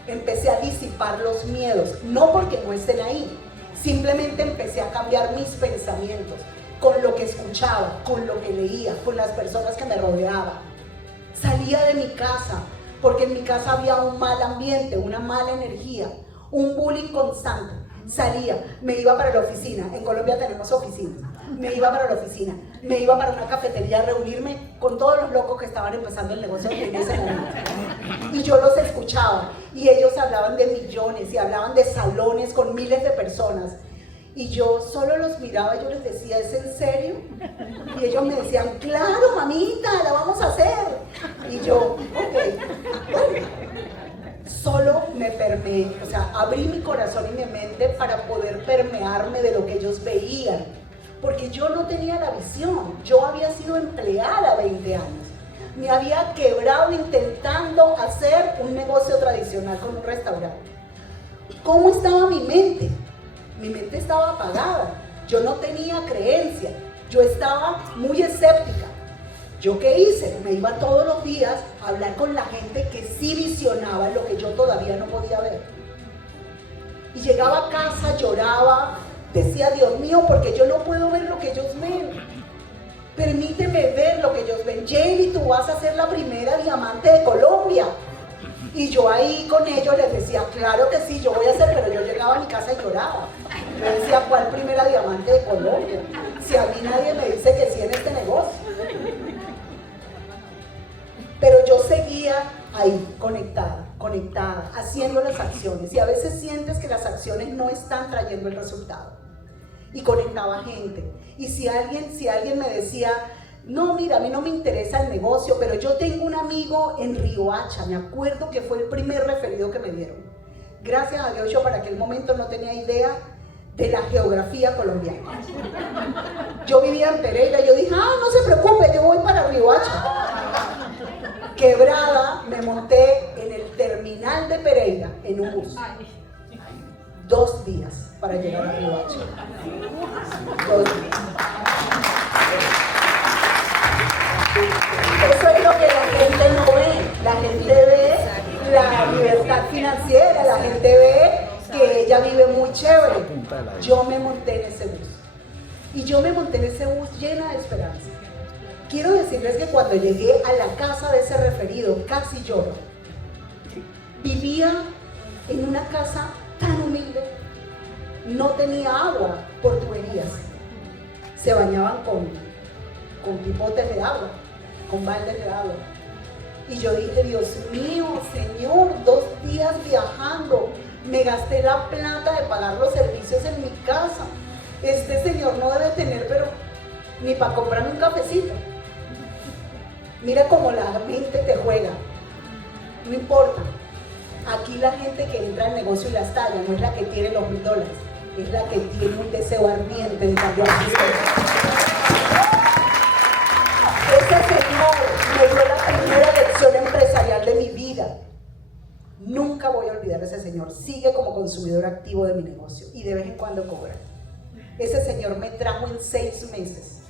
empecé a disipar los miedos, no porque no estén ahí, simplemente empecé a cambiar mis pensamientos con lo que escuchaba, con lo que leía, con las personas que me rodeaban. Salía de mi casa, porque en mi casa había un mal ambiente, una mala energía, un bullying constante. Salía, me iba para la oficina, en Colombia tenemos oficinas, me iba para la oficina, me iba para una cafetería a reunirme con todos los locos que estaban empezando el negocio en ese momento. Y yo los escuchaba, y ellos hablaban de millones, y hablaban de salones con miles de personas. Y yo solo los miraba y yo les decía, ¿es en serio? Y ellos me decían, claro, mamita, la vamos a hacer. Y yo, ok, bueno. Solo me permeé, o sea, abrí mi corazón y mi mente para poder permearme de lo que ellos veían. porque yo no tenía la visión. Yo había sido empleada 20 años. Me había quebrado intentando hacer un negocio tradicional con un restaurante. ¿Cómo estaba mi mente? Mi mente estaba apagada. Yo no tenía creencia. Yo estaba muy escéptica. ¿Yo qué hice? Me iba todos los días a hablar con la gente que sí visionaba lo que yo todavía no podía ver. Y llegaba a casa, lloraba, decía, Dios mío, porque yo no puedo ver lo que ellos ven. Permíteme ver lo que ellos ven. Jamie, tú vas a ser la primera diamante de Colombia. Y yo ahí con ellos les decía, claro que sí, yo voy a hacer, pero yo llegaba a mi casa y lloraba. Yo decía, ¿cuál primera diamante de Colombia? Si a mí nadie me dice que sí en este negocio. Pero yo seguía ahí, conectada, haciendo las acciones. Y a veces sientes que las acciones no están trayendo el resultado. Y conectaba gente. Y si alguien me decía, no, mira, a mí no me interesa el negocio, pero yo tengo un amigo en Riohacha, me acuerdo que fue el primer referido que me dieron. Gracias a Dios, yo para aquel momento no tenía idea de la geografía colombiana. Yo vivía en Pereira y yo dije, no se preocupe, yo voy para Riohacha. Quebrada, me monté en el terminal de Pereira en un bus. 2 días para llegar a Riohacha. 2 días. Eso es lo que la gente no ve. La gente ve la libertad financiera, la gente ve que ella vive muy chévere. Yo me monté en ese bus. Y yo me monté en ese bus llena de esperanza. Quiero decirles que cuando llegué a la casa de ese referido, casi lloro. Vivía en una casa tan humilde. No tenía agua por tuberías. Se bañaban con pipotes de agua, con baldes de agua. Y yo dije, Dios mío, Señor, 2 días viajando. Me gasté la plata de pagar los servicios en mi casa. Este señor no debe tener, pero ni para comprarme un cafecito. Mira cómo la mente te juega. No importa. Aquí la gente que entra al negocio y las talla no es la que tiene los $1000, es la que tiene un deseo ardiente de cambiar su historia. Ese señor me dio la primera lección empresarial de mi vida. Nunca voy a olvidar a ese señor. Sigue como consumidor activo de mi negocio y de vez en cuando cobra. Ese señor me trajo en 6 meses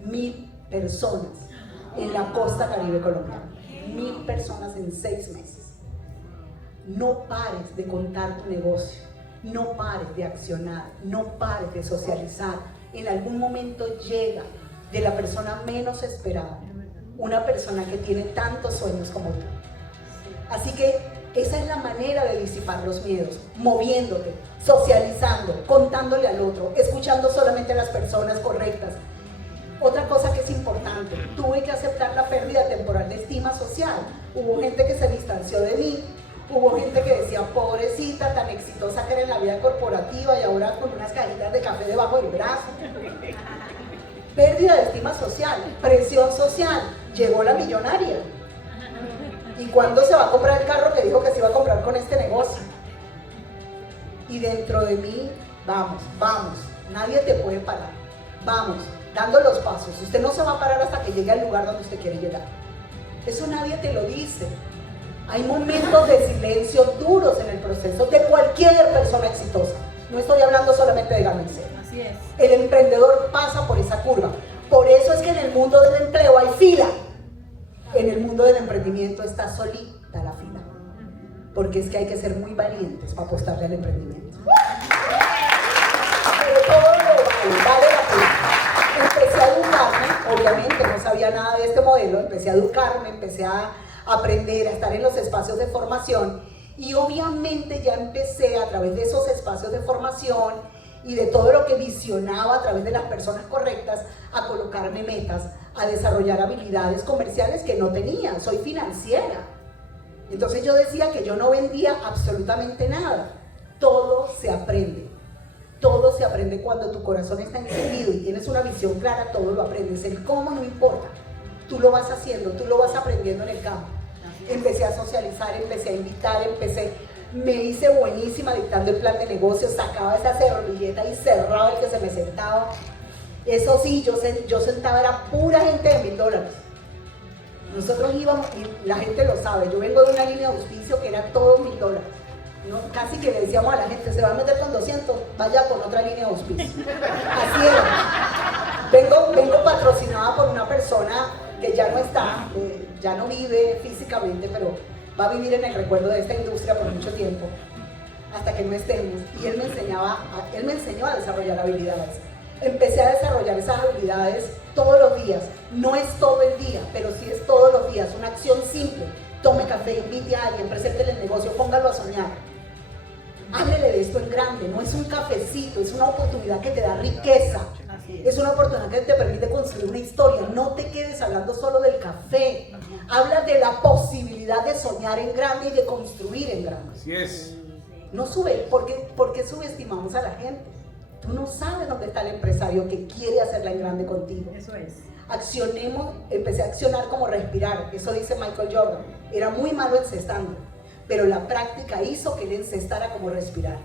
1000 personas en la costa caribe colombiana. 1000 personas en 6 meses. No pares de contar tu negocio, no pares de accionar, no pares de socializar. En algún momento llega de la persona menos esperada, una persona que tiene tantos sueños como tú. Así que esa es la manera de disipar los miedos, moviéndote, socializando, contándole al otro, escuchando solamente a las personas correctas. Otra cosa que es importante, tuve que aceptar la pérdida temporal de estima social. Hubo gente que se distanció de mí, hubo gente que decía, pobrecita, tan exitosa que era en la vida corporativa y ahora con unas cajitas de café debajo del brazo. Pérdida de estima social, presión social, llegó la millonaria. ¿Y cuándo se va a comprar el carro que dijo que se iba a comprar con este negocio? Y dentro de mí, vamos, nadie te puede parar, vamos, dando los pasos. Usted no se va a parar hasta que llegue al lugar donde usted quiere llegar. Eso nadie te lo dice. Hay momentos de silencio duros en el proceso de cualquier persona exitosa. No estoy hablando solamente de ganancia. Así es. El emprendedor pasa por esa curva. Por eso es que en el mundo del empleo hay fila. En el mundo del emprendimiento está solita la fila. Porque es que hay que ser muy valientes para apostarle al emprendimiento. Pero todo lo vale la pena. Empecé a educarme, obviamente no sabía nada de este modelo, empecé a educarme, empecé a aprender, a estar en los espacios de formación y obviamente ya empecé a través de esos espacios de formación y de todo lo que visionaba a través de las personas correctas a colocarme metas, a desarrollar habilidades comerciales que no tenía. Soy financiera. Entonces yo decía que yo no vendía absolutamente nada. Todo se aprende. Todo se aprende cuando tu corazón está encendido y tienes una visión clara, todo lo aprendes. El cómo no importa. Tú lo vas haciendo, tú lo vas aprendiendo en el campo. Empecé a socializar, empecé a invitar, me hice buenísima dictando el plan de negocios, sacaba esa servilleta y cerraba el que se me sentaba. Eso sí, yo sentaba, era pura gente de $1000. Nosotros íbamos, y la gente lo sabe, yo vengo de una línea de auspicio que era todo $1000. ¿No? Casi que le decíamos a la gente, se va a meter con 200, vaya con otra línea de auspicio. Así era. Vengo patrocinada por una persona que ya no está, ya no vive físicamente, pero va a vivir en el recuerdo de esta industria por mucho tiempo, hasta que no estemos. Y él me enseñó a desarrollar habilidades. Empecé a desarrollar esas habilidades todos los días. No es todo el día, pero sí es todos los días. Una acción simple. Tome café, invite a alguien, preséntele el negocio, póngalo a soñar. Háblele de esto en grande. No es un cafecito, es una oportunidad que te da riqueza. Es una oportunidad que te permite construir una historia. No te quedes hablando solo del café. Habla de la posibilidad de soñar en grande y de construir en grande. Así es. No sube, ¿por qué subestimamos a la gente? Tú no sabes dónde está el empresario que quiere hacerla en grande contigo. Eso es. Accionemos, empecé a accionar como respirar, eso dice Michael Jordan. Era muy malo encestando, pero la práctica hizo que él encestara como respirar.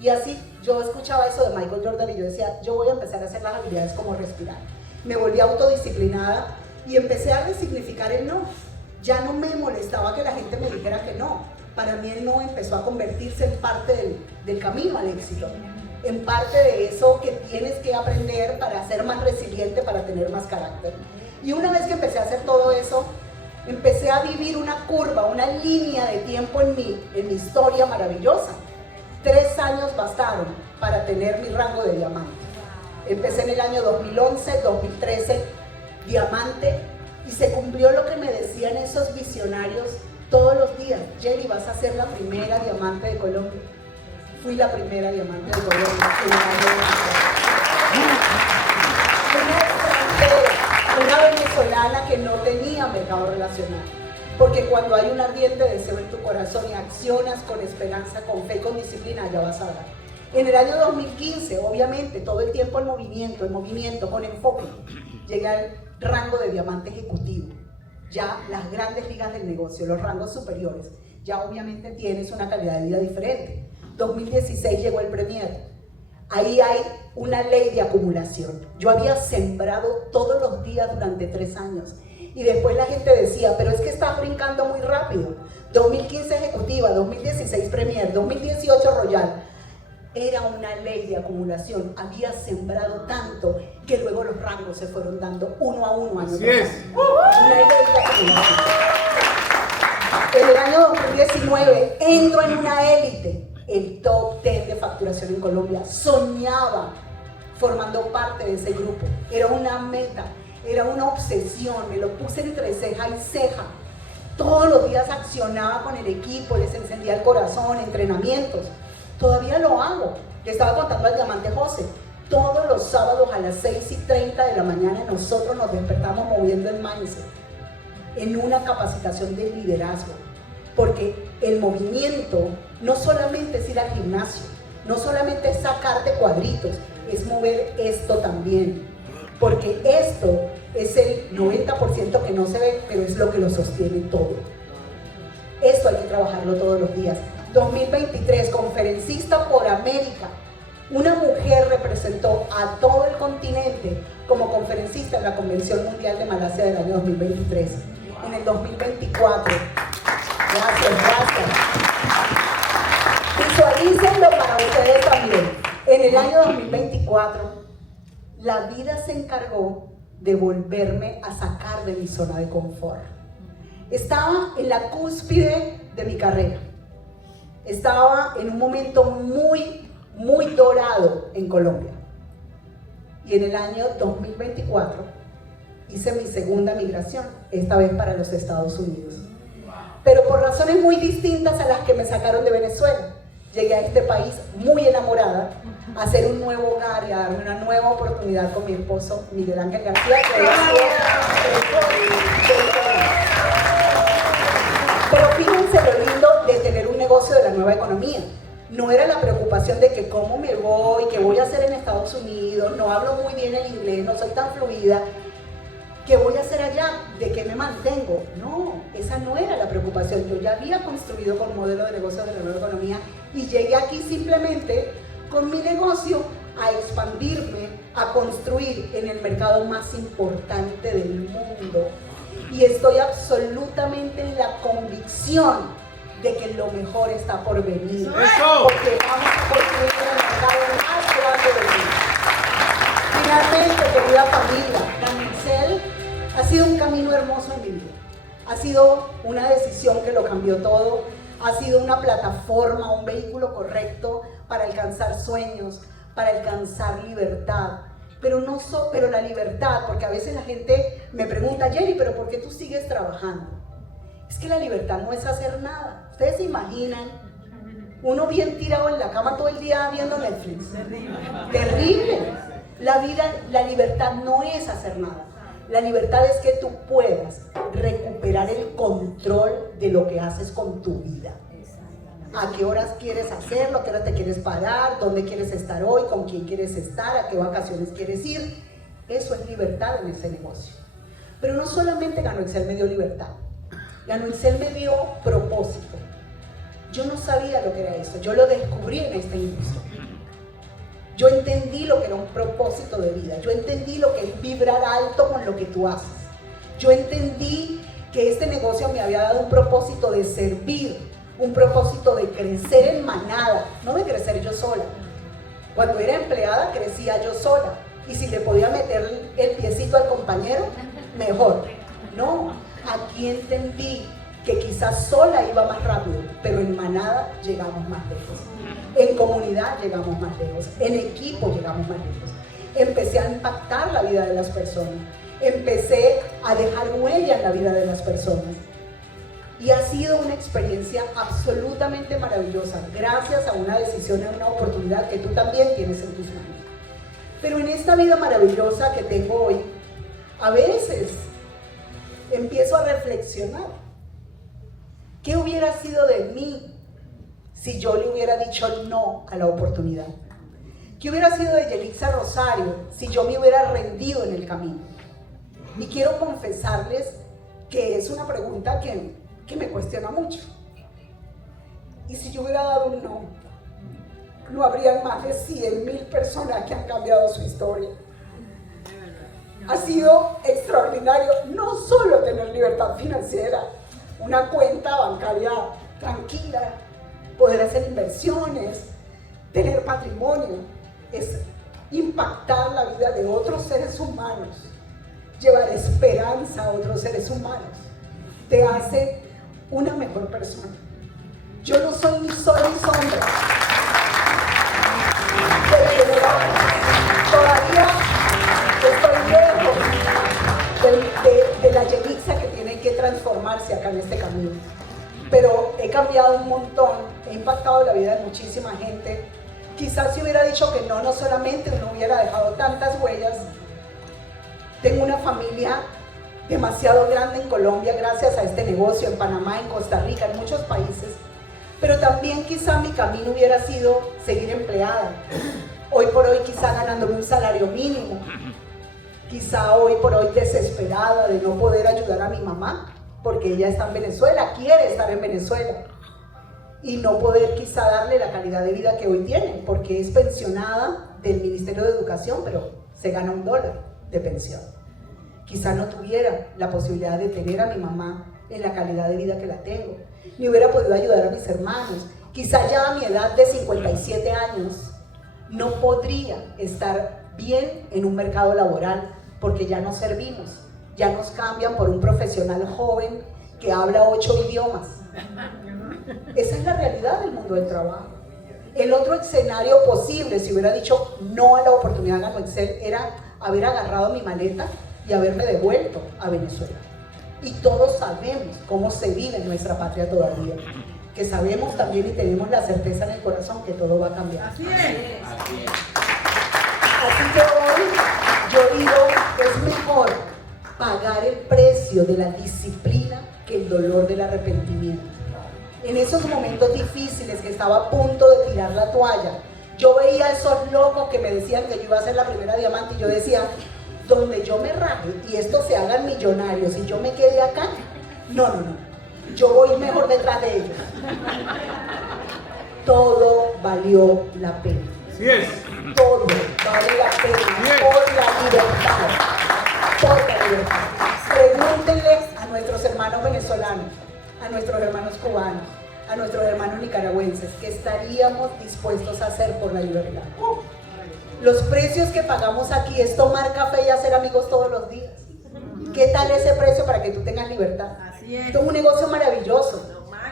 Y así yo escuchaba eso de Michael Jordan y yo decía, yo voy a empezar a hacer las habilidades como respirar. Me volví autodisciplinada y empecé a resignificar el no. Ya no me molestaba que la gente me dijera que no. Para mí el no empezó a convertirse en parte del camino al éxito. En parte de eso que tienes que aprender para ser más resiliente, para tener más carácter. Y una vez que empecé a hacer todo eso, empecé a vivir una curva, una línea de tiempo en mi historia maravillosa. 3 años bastaron para tener mi rango de diamante. Empecé en el año 2011, 2013, diamante, y se cumplió lo que me decían esos visionarios todos los días. Jenny, vas a ser la primera diamante de Colombia. Fui la primera diamante de Colombia. Una venezolana que no tenía mercado relacional. Porque cuando hay un ardiente deseo en tu corazón y accionas con esperanza, con fe, con disciplina, ya vas a dar. En el año 2015, obviamente, todo el tiempo en movimiento, con enfoque, llegué al rango de diamante ejecutivo. Ya las grandes ligas del negocio, los rangos superiores, ya obviamente tienes una calidad de vida diferente. 2016 llegó el Premier. Ahí hay una ley de acumulación. Yo había sembrado todos los días durante 3 años. Y después la gente decía, pero es que estás brincando muy rápido. 2015 ejecutiva, 2016 Premier, 2018 Royal. Era una ley de acumulación. Había sembrado tanto que luego los rangos se fueron dando uno a uno. Así es. Una ley de acumulación. En el año 2019 entro en una élite, el top 10 de facturación en Colombia. Soñaba formando parte de ese grupo. Era una meta, era una obsesión, me lo puse entre ceja y ceja. Todos los días accionaba con el equipo, les encendía el corazón, entrenamientos. Todavía lo hago. Le estaba contando al diamante José. Todos los sábados a las 6:30 de la mañana nosotros nos despertamos moviendo el mindset en una capacitación de liderazgo. Porque el movimiento no solamente es ir al gimnasio, no solamente es sacarte cuadritos, es mover esto también. Porque esto es el 90% que no se ve, pero es lo que lo sostiene todo. Esto hay que trabajarlo todos los días. 2023, conferencista por América. Una mujer representó a todo el continente como conferencista en la Convención Mundial de Malasia del año 2023. En el 2024. Gracias. Visualícenlo para ustedes también. En el año 2024, la vida se encargó de volverme a sacar de mi zona de confort. Estaba en la cúspide de mi carrera. Estaba en un momento muy, muy dorado en Colombia. Y en el año 2024 hice mi segunda migración, esta vez para los Estados Unidos. Pero por razones muy distintas a las que me sacaron de Venezuela. Llegué a este país muy enamorada, a hacer un nuevo hogar y a darme una nueva oportunidad con mi esposo Miguel Ángel García. Pero fíjense lo lindo de tener un negocio de la nueva economía. No era la preocupación de que cómo me voy, qué voy a hacer en Estados Unidos, no hablo muy bien el inglés, no soy tan fluida. ¿Qué voy a hacer allá? ¿De qué me mantengo? No, esa no era la preocupación. Yo ya había construido con modelo de negocios de la nueva economía y llegué aquí simplemente con mi negocio a expandirme, a construir en el mercado más importante del mundo. Y estoy absolutamente en la convicción de que lo mejor está por venir. ¡Eso! Porque vamos a construir en el mercado más grande del mundo. Finalmente, querida familia, Ganexcel ha sido un camino hermoso en mi vida. Ha sido una decisión que lo cambió todo. Ha sido una plataforma, un vehículo correcto para alcanzar sueños, para alcanzar libertad. Pero la libertad, porque a veces la gente me pregunta, Jenny, ¿pero por qué tú sigues trabajando? Es que la libertad no es hacer nada. Ustedes se imaginan uno bien tirado en la cama todo el día viendo Netflix. Terrible. La libertad no es hacer nada. La libertad es que tú puedas recuperar el control de lo que haces con tu vida. A qué horas quieres hacerlo, a qué horas te quieres parar, dónde quieres estar hoy, con quién quieres estar, a qué vacaciones quieres ir. Eso es libertad en ese negocio. Pero no solamente Ganexcel me dio libertad, Ganexcel me dio propósito. Yo no sabía lo que era eso, yo lo descubrí en esta industria. Yo entendí lo que era un propósito de vida, yo entendí lo que es vibrar alto con lo que tú haces. Yo entendí que este negocio me había dado un propósito de servir, un propósito de crecer en manada, no de crecer yo sola. Cuando era empleada crecía yo sola, y si le podía meter el piecito al compañero, mejor. No, aquí entendí que quizás sola iba más rápido, pero en manada llegamos más lejos. En comunidad llegamos más lejos, en equipo llegamos más lejos. Empecé a impactar la vida de las personas, empecé a dejar huella en la vida de las personas. Y ha sido una experiencia absolutamente maravillosa, gracias a una decisión y una oportunidad que tú también tienes en tus manos. Pero en esta vida maravillosa que tengo hoy, a veces empiezo a reflexionar. ¿Qué hubiera sido de mí si yo le hubiera dicho no a la oportunidad? ¿Qué hubiera sido de Yelixa Rosario si yo me hubiera rendido en el camino? Y quiero confesarles que es una pregunta que me cuestiona mucho. Y si yo hubiera dado un no habrían más de 100,000 personas que han cambiado su historia. Ha sido extraordinario no solo tener libertad financiera, una cuenta bancaria tranquila, poder hacer inversiones, tener patrimonio, es impactar la vida de otros seres humanos, llevar esperanza a otros seres humanos, te hace una mejor persona. Yo no soy ni sol ni sombra, todavía estoy lejos de la Yelixa que tiene que transformarse acá en este camino. Pero he cambiado un montón, he impactado la vida de muchísima gente. Quizás si hubiera dicho que no solamente no hubiera dejado tantas huellas. Tengo una familia demasiado grande en Colombia gracias a este negocio, en Panamá, en Costa Rica, en muchos países. Pero también quizá mi camino hubiera sido seguir empleada. Hoy por hoy quizá ganándome un salario mínimo. Quizá hoy por hoy desesperada de no poder ayudar a mi mamá, porque ella está en Venezuela, quiere estar en Venezuela. Y no poder quizá darle la calidad de vida que hoy tiene, porque es pensionada del Ministerio de Educación, pero se gana $1 de pensión. Quizá no tuviera la posibilidad de tener a mi mamá en la calidad de vida que la tengo, ni hubiera podido ayudar a mis hermanos. Quizá ya a mi edad de 57 años no podría estar bien en un mercado laboral, porque ya no servimos, ya nos cambian por un profesional joven que habla 8 idiomas. Esa es la realidad del mundo del trabajo. El otro escenario posible, si hubiera dicho no a la oportunidad de Ganexcel, era haber agarrado mi maleta y haberme devuelto a Venezuela. Y todos sabemos cómo se vive en nuestra patria todavía, que sabemos también y tenemos la certeza en el corazón que todo va a cambiar. Así es. Así que hoy yo digo que es mejor pagar el precio de la disciplina que el dolor del arrepentimiento. En esos momentos difíciles que estaba a punto de tirar la toalla, yo veía a esos locos que me decían que yo iba a ser la primera diamante y yo decía, donde yo me raje y estos se hagan millonarios y yo me quede acá, no, yo voy mejor detrás de ellos. Todo valió la pena. Así es. todo vale la pena por la libertad. Por la libertad. Pregúntenle a nuestros hermanos venezolanos, a nuestros hermanos cubanos, a nuestros hermanos nicaragüenses, ¿qué estaríamos dispuestos a hacer por la libertad? Los precios que pagamos aquí es tomar café y hacer amigos todos los días. ¿Qué tal ese precio para que tú tengas libertad? Esto es un negocio maravilloso.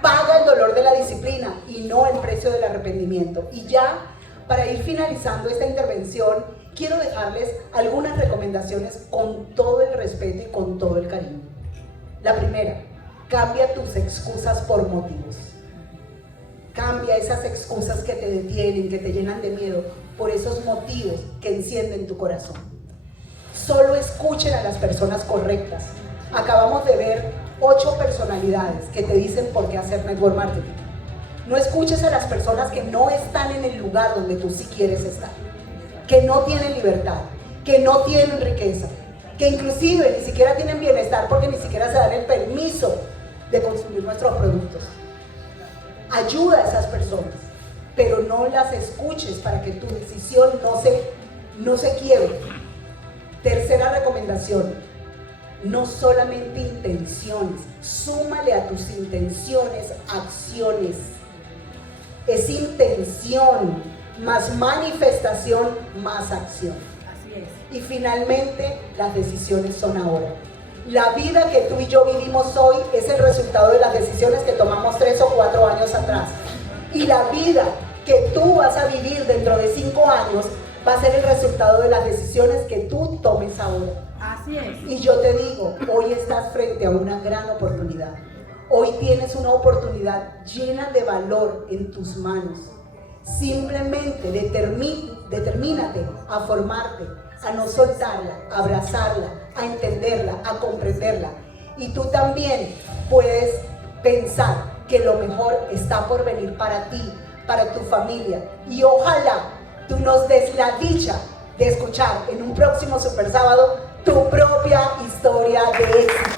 Paga el dolor de la disciplina y no el precio del arrepentimiento. Y ya, para ir finalizando esta intervención, quiero dejarles algunas recomendaciones con todo el respeto y con todo el cariño. La primera, cambia tus excusas por motivos. Cambia esas excusas que te detienen, que te llenan de miedo, por esos motivos que encienden tu corazón. Solo escuchen a las personas correctas. Acabamos de ver 8 personalidades que te dicen por qué hacer network marketing. No escuches a las personas que no están en el lugar donde tú sí quieres estar, que no tienen libertad, que no tienen riqueza, que inclusive ni siquiera tienen bienestar porque ni siquiera se dan el permiso de consumir nuestros productos. Ayuda a esas personas, pero no las escuches para que tu decisión no se quiebre. Tercera recomendación, no solamente intenciones, súmale a tus intenciones acciones. Es intención más manifestación más acción. Así es. Y finalmente, las decisiones son ahora. La vida que tú y yo vivimos hoy es el resultado de las decisiones que tomamos 3 o 4 años atrás. Y la vida que tú vas a vivir dentro de 5 años va a ser el resultado de las decisiones que tú tomes ahora. Así es. Y yo te digo, hoy estás frente a una gran oportunidad. Hoy tienes una oportunidad llena de valor en tus manos. Simplemente determínate a formarte, a no soltarla, a abrazarla, a entenderla, a comprenderla. Y tú también puedes pensar que lo mejor está por venir para ti, para tu familia. Y ojalá tú nos des la dicha de escuchar en un próximo Super Sábado tu propia historia de éxito.